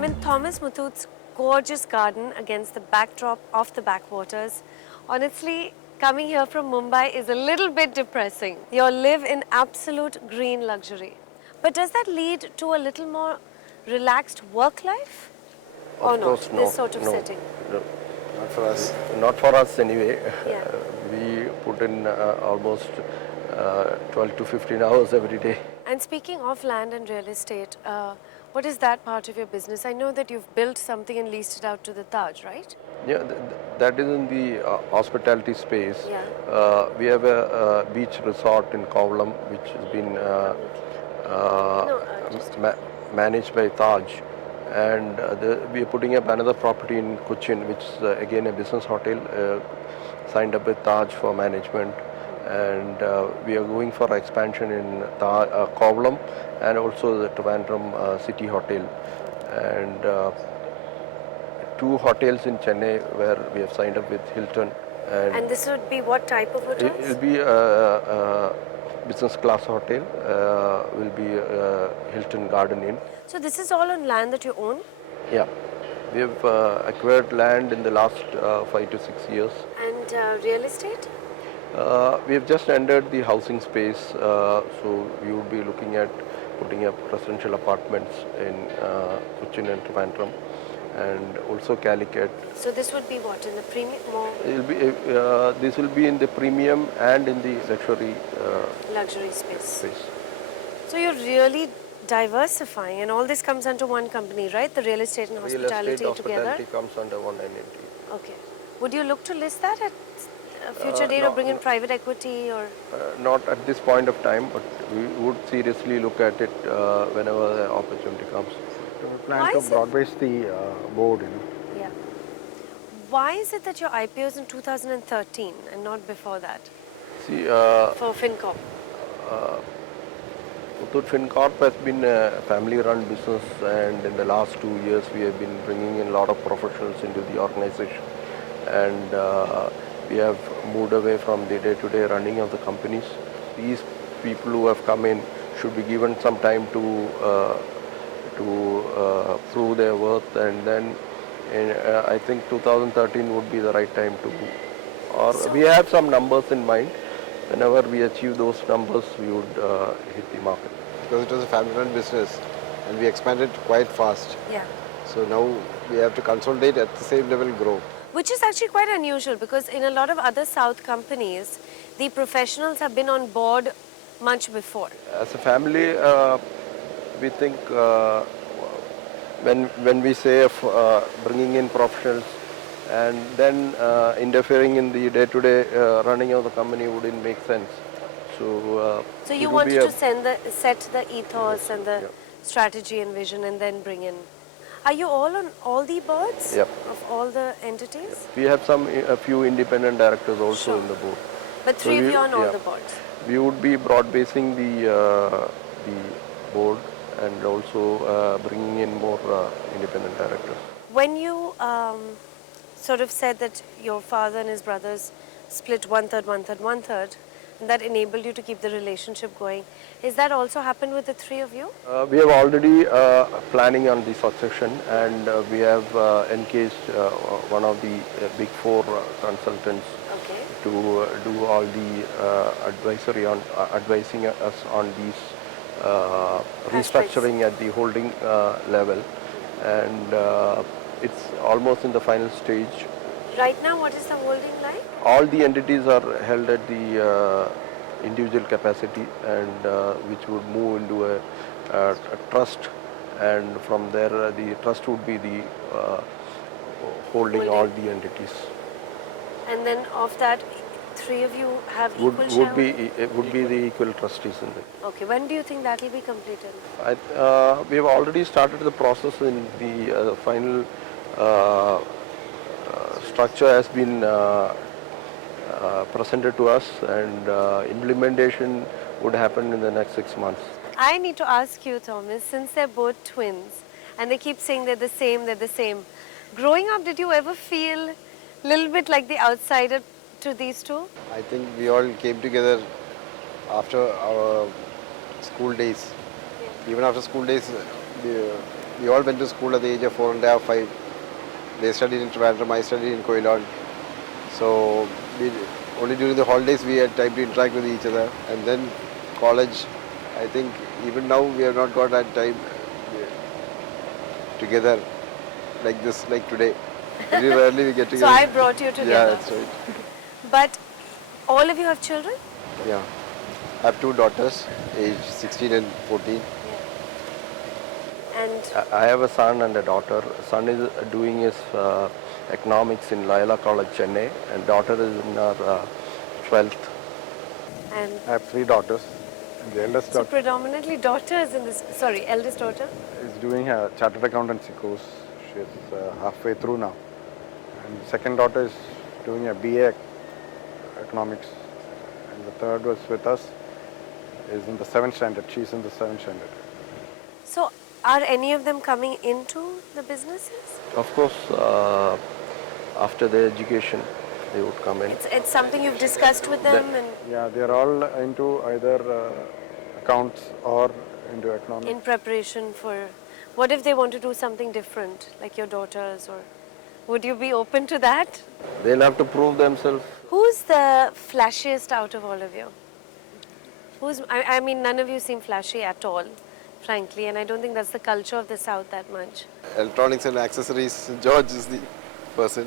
I'm in Thomas Muthoot's gorgeous garden against the backdrop of the backwaters. Honestly, coming here from Mumbai is a little bit depressing. You live in absolute green luxury. But does that lead to a little more relaxed work life? Or Of not, course, this no, sort of no, setting? no. Not for us. Not for us anyway. Yeah. We put in almost 12 to 15 hours every day. And speaking of land and real estate, what is that part of your business? I know that you've built something and leased it out to the Taj, right? Yeah, that is in the hospitality space. Yeah. We have a beach resort in Kovalam, which has been No, just managed by Taj. And we are putting up another property in Cochin, which is again a business hotel, signed up with Taj for management. And we are going for expansion in Kovalam and also the Trivandrum City Hotel. And two hotels in Chennai where we have signed up with Hilton. And this would be what type of It hotels? will be a business class hotel, will be Hilton Garden Inn. So this is all on land that you own? Yeah, we have acquired land in the last 5 to 6 years. And real estate? We have just entered the housing space, so we would be looking at putting up residential apartments in Cochin and Trivandrum, and also Calicut. So this would be what, in the premium, more This will be in the premium and in the luxury luxury space? space. So you're really diversifying, and all this comes under one company, right? The real estate and Real hospitality estate together? hospitality comes under one entity. Okay. Would you look to list that at a future date, no, or bring in private equity, or? Not at this point of time, but we would seriously look at it whenever the opportunity comes. We Why plan to is it- broad base the board, Yeah. Why is it that your IPO is in 2013 and not before that See, for FinCorp? Muthoot FinCorp has been a family-run business, and in the last 2 years we have been bringing in a lot of professionals into the organization, and we have moved away from the day-to-day running of the companies. These people who have come in should be given some time to prove their worth, and then I think 2013 would be the right time to, or we have some numbers in mind. Whenever we achieve those numbers, we would hit the market. because it was a family-run business and we expanded quite fast. Yeah. So now we have to consolidate at the same level, grow. Which is actually quite unusual, because in a lot of other South companies, the professionals have been on board much before. As a family, we think when we say of bringing in professionals and then interfering in the day-to-day running of the company wouldn't make sense. So, So it you would be wanted a- to set the ethos and the strategy and vision, and then bring in. Are you all on all the boards Yep. of all the entities? We have a few independent directors also in the board. But three So of we- you on all yeah. the boards. We would be broad basing the board and also bringing in more independent directors. When you sort of said that your father and his brothers split 1/3, 1/3, 1/3, and that enabled you to keep the relationship going, is that also happened with the three of you? We have already planning on the succession, and we have engaged one of the big four consultants Okay. to do all the advisory on advising us on these restructuring at the holding level, and it's almost in the final stage. Right now, what is the holding like? All the entities are held at the individual capacity, and which would move into a trust, and from there the trust would be the holding all the entities. And then of that, three of you have equal Would shareholding? be the equal trustees in it. Okay, when do you think that will be completed? We have already started the process, in the final structure has been presented to us, and implementation would happen in the next 6 months. I need to ask you, Thomas, since they're both twins and they keep saying they're the same. Growing up, did you ever feel a little bit like the outsider to these two? I think we all came together after our school days. Even after school days, We all went to school at the age of 4.5, 5. They studied in Trivandrum, I studied in Koilad. So only during the holidays we had time to interact with each other. And then college, I think even now we have not got that time together like this, like today. Very rarely we get So together. I brought you together. Yeah, that's right. But all of you have children? Yeah. I have 2 daughters, aged 16 and 14. And I have a son and a daughter. Son is doing his economics in Laila College, Chennai, and daughter is in her 12th. and I have 3 daughters. And the eldest so daughter predominantly daughters in this, sorry, eldest daughter? is doing a chartered accountancy course. She's halfway through now. And the second daughter is doing a BA economics. And the third was with us, is in the 7th standard. She's in the 7th standard. So are any of them coming into the businesses? Of course, after their education, they would come in. It's something you've discussed with them, and Yeah, they're all into either accounts or into economics. in preparation for, what if they want to do something different, like your daughters, or would you be open to that? They'll have to prove themselves. Who's the flashiest out of all of you? I mean, none of you seem flashy at all, frankly, and I don't think that's the culture of the South that much. Electronics and accessories, George is the person.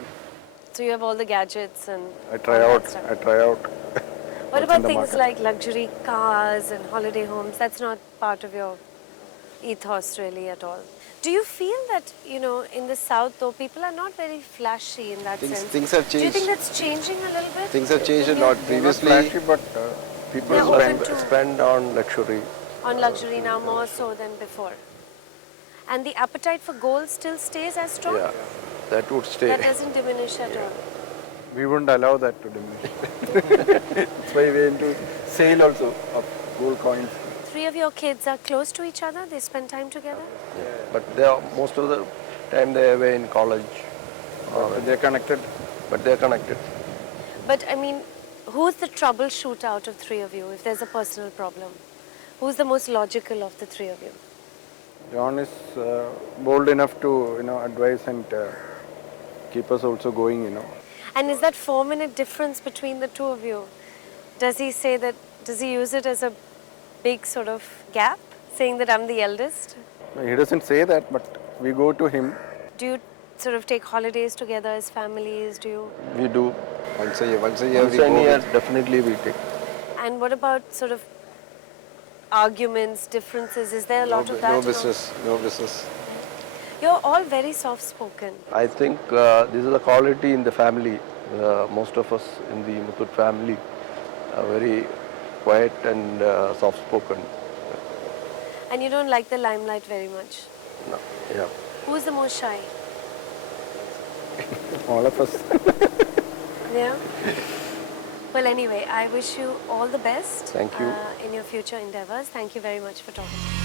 So you have all the gadgets and I try all out. that stuff. I try out. What what's about in the things market. like luxury cars and holiday homes? That's not part of your ethos really at all. Do you feel that, you know, in the South though, people are not very flashy in that sense? Things have Do you changed. think that's changing a little bit? Things have changed a In lot. your- They're not Previously, flashy, but people They're spend. open to- Spend on luxury. On luxury now more so than before. And the appetite for gold still stays as strong? Yeah, that would stay. That doesn't diminish at all. We wouldn't allow that to diminish. That's why we're into sale also of gold coins. 3 of your kids are close to each other? They spend time together? But they are, most of the time they are away in college, But they're connected. but they're connected. But I mean, who's the troubleshooter out of 3 of you if there's a personal problem? Who's the most logical of the 3 of you? John is bold enough to, advise and keep us also going, And is that 4-minute difference between the 2 of you? Does he say that, does he use it as a big sort of gap, saying that I'm the eldest? He doesn't say that, but we go to him. Do you sort of take holidays together as families? Do you? We do. once a year Once we a go year, with. definitely we take. And what about sort of arguments, differences? Is there a lot of that? No now? business, no business. You're all very soft-spoken. I think this is a quality in the family. Most of us in the Muthoot family are very quiet and soft-spoken. And you don't like the limelight very much. No, yeah. Who's the most shy? All of us. Yeah? Well, anyway, I wish you all the best Thank you. in your future endeavors. Thank you very much for talking.